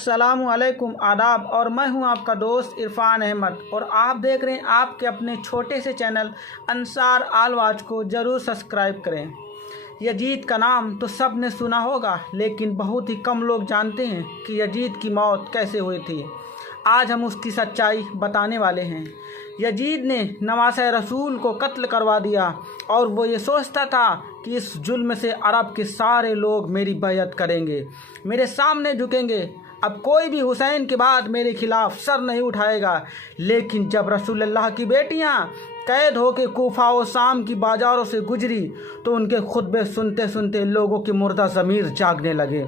अस्सलामु अलैकुम आदाब। और मैं हूं आपका दोस्त इरफान अहमद और आप देख रहे हैं आपके अपने छोटे से चैनल अंसार आल वाच को ज़रूर सब्सक्राइब करें। यजीद का नाम तो सब ने सुना होगा, लेकिन बहुत ही कम लोग जानते हैं कि यजीद की मौत कैसे हुई थी। आज हम उसकी सच्चाई बताने वाले हैं। यजीद ने नवासे रसूल को कत्ल करवा दिया और वो ये सोचता था कि इस जुल्म से अरब के सारे लोग मेरी बैयत करेंगे, मेरे सामने झुकेंगे, अब कोई भी हुसैन के बाद मेरे खिलाफ सर नहीं उठाएगा। लेकिन जब रसूलुल्लाह की बेटियां कैद होकर कूफा और शाम की बाज़ारों से गुजरी तो उनके खुतबे सुनते सुनते लोगों के मुर्दा ज़मीर जागने लगे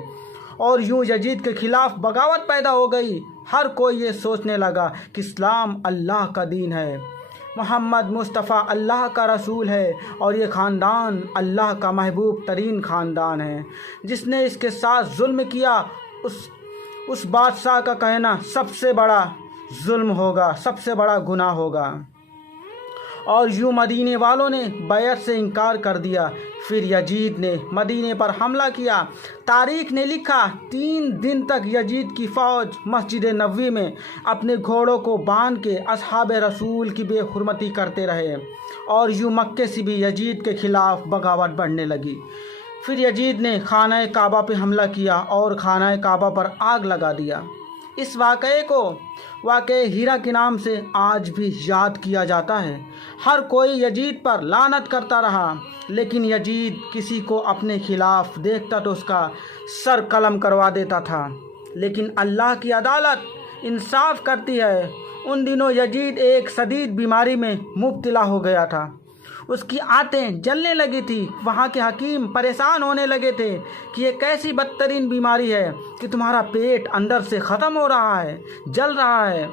और यूं यजीद के खिलाफ बगावत पैदा हो गई। हर कोई ये सोचने लगा कि इस्लाम अल्लाह का दीन है, मोहम्मद मुस्तफ़ा अल्लाह का रसूल है और ये ख़ानदान अल्लाह का महबूब तरीन ख़ानदान है। जिसने इसके साथ जुल्म किया उस बादशाह का कहना सबसे बड़ा जुल्म होगा, सबसे बड़ा गुनाह होगा। और यूं मदीने वालों ने बैत से इनकार कर दिया। फिर यजीद ने मदीने पर हमला किया। तारीख़ ने लिखा 3 दिन तक यजीद की फ़ौज मस्जिद नबवी में अपने घोड़ों को बांध के असहाब रसूल की बेहुरमती करते रहे और यूं मक्के से भी यजीद के ख़िलाफ़ बगावत बढ़ने लगी। फिर यजीद ने खाना काबा पे हमला किया और खाना काबा पर आग लगा दिया। इस वाक़े हीरा के नाम से आज भी याद किया जाता है। हर कोई यजीद पर लानत करता रहा, लेकिन यजीद किसी को अपने खिलाफ देखता तो उसका सर कलम करवा देता था। लेकिन अल्लाह की अदालत इंसाफ करती है। उन दिनों यजीद एक शदीद बीमारी में मुब्तला हो गया था। उसकी आंतें जलने लगी थी। वहाँ के हकीम परेशान होने लगे थे कि ये कैसी बदतरीन बीमारी है कि तुम्हारा पेट अंदर से ख़त्म हो रहा है, जल रहा है।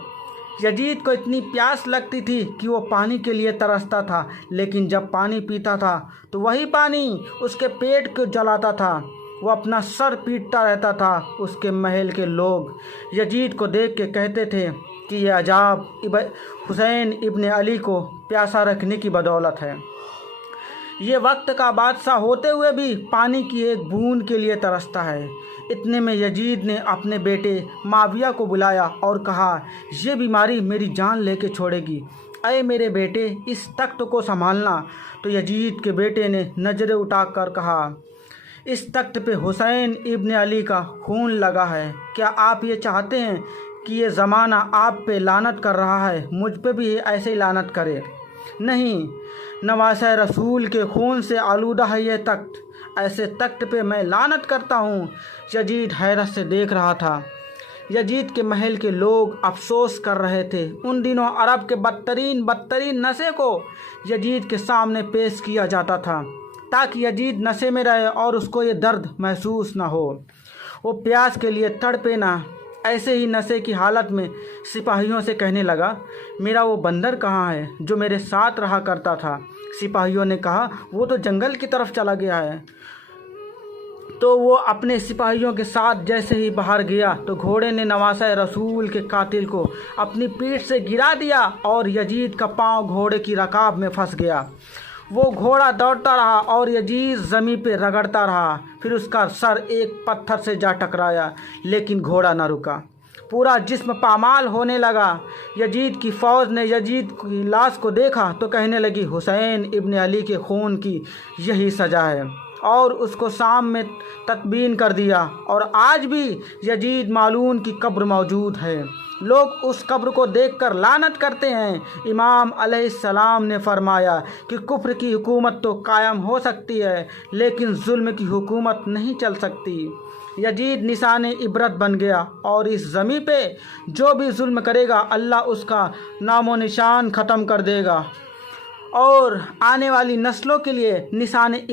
यजीद को इतनी प्यास लगती थी कि वो पानी के लिए तरसता था, लेकिन जब पानी पीता था तो वही पानी उसके पेट को जलाता था। वो अपना सर पीटता रहता था। उसके महल के लोग यजीद को देख के कहते थे कि यह अजाब हुसैन इब्न अली को प्यासा रखने की बदौलत है। ये वक्त का बादशाह होते हुए भी पानी की एक बूंद के लिए तरसता है। इतने में यजीद ने अपने बेटे माविया को बुलाया और कहा, ये बीमारी मेरी जान लेके छोड़ेगी, अय मेरे बेटे इस तख्त को संभालना। तो यजीद के बेटे ने नज़रें उठाकर कहा, इस तख्त पे हुसैन इब्न अली का खून लगा है। क्या आप ये चाहते हैं कि ये ज़माना आप पे लानत कर रहा है, मुझ पे भी ऐसे ही लानत करे? नहीं, नवासे रसूल के खून से आलूदा है ये तख्त, ऐसे तख्त पे मैं लानत करता हूँ। यजीद हैरत से देख रहा था। यजीद के महल के लोग अफसोस कर रहे थे। उन दिनों अरब के बदतरीन नशे को यजीद के सामने पेश किया जाता था ताकि यजीद नशे में रहे और उसको ये दर्द महसूस ना हो, वो प्यास के लिए तड़पे ना। ऐसे ही नशे की हालत में सिपाहियों से कहने लगा, मेरा वो बंदर कहाँ है जो मेरे साथ रहा करता था? सिपाहियों ने कहा, वो तो जंगल की तरफ चला गया है। तो वो अपने सिपाहियों के साथ जैसे ही बाहर गया तो घोड़े ने नवासे रसूल के कातिल को अपनी पीठ से गिरा दिया और यजीद का पाँव घोड़े की रकाब में फंस गया। वो घोड़ा दौड़ता रहा और यजीद ज़मीन पे रगड़ता रहा। फिर उसका सर एक पत्थर से जा टकराया, लेकिन घोड़ा न रुका। पूरा जिस्म पामाल होने लगा। यजीद की फ़ौज ने यजीद की लाश को देखा तो कहने लगी, हुसैन इब्न अली के खून की यही सज़ा है, और उसको शाम में तदबीन कर दिया। और आज भी यजीद मालून की कब्र मौजूद है। लोग उस कब्र को देखकर लानत करते हैं। इमाम अलैहिस्सलाम ने फरमाया कि कुफ्र की हुकूमत तो कायम हो सकती है, लेकिन जुल्म की हुकूमत नहीं चल सकती। यजीद निशाने इबरत बन गया और इस ज़मीन पे जो भी जुल्म करेगा अल्लाह उसका नामो निशान ख़त्म कर देगा और आने वाली नस्लों के लिए निशाने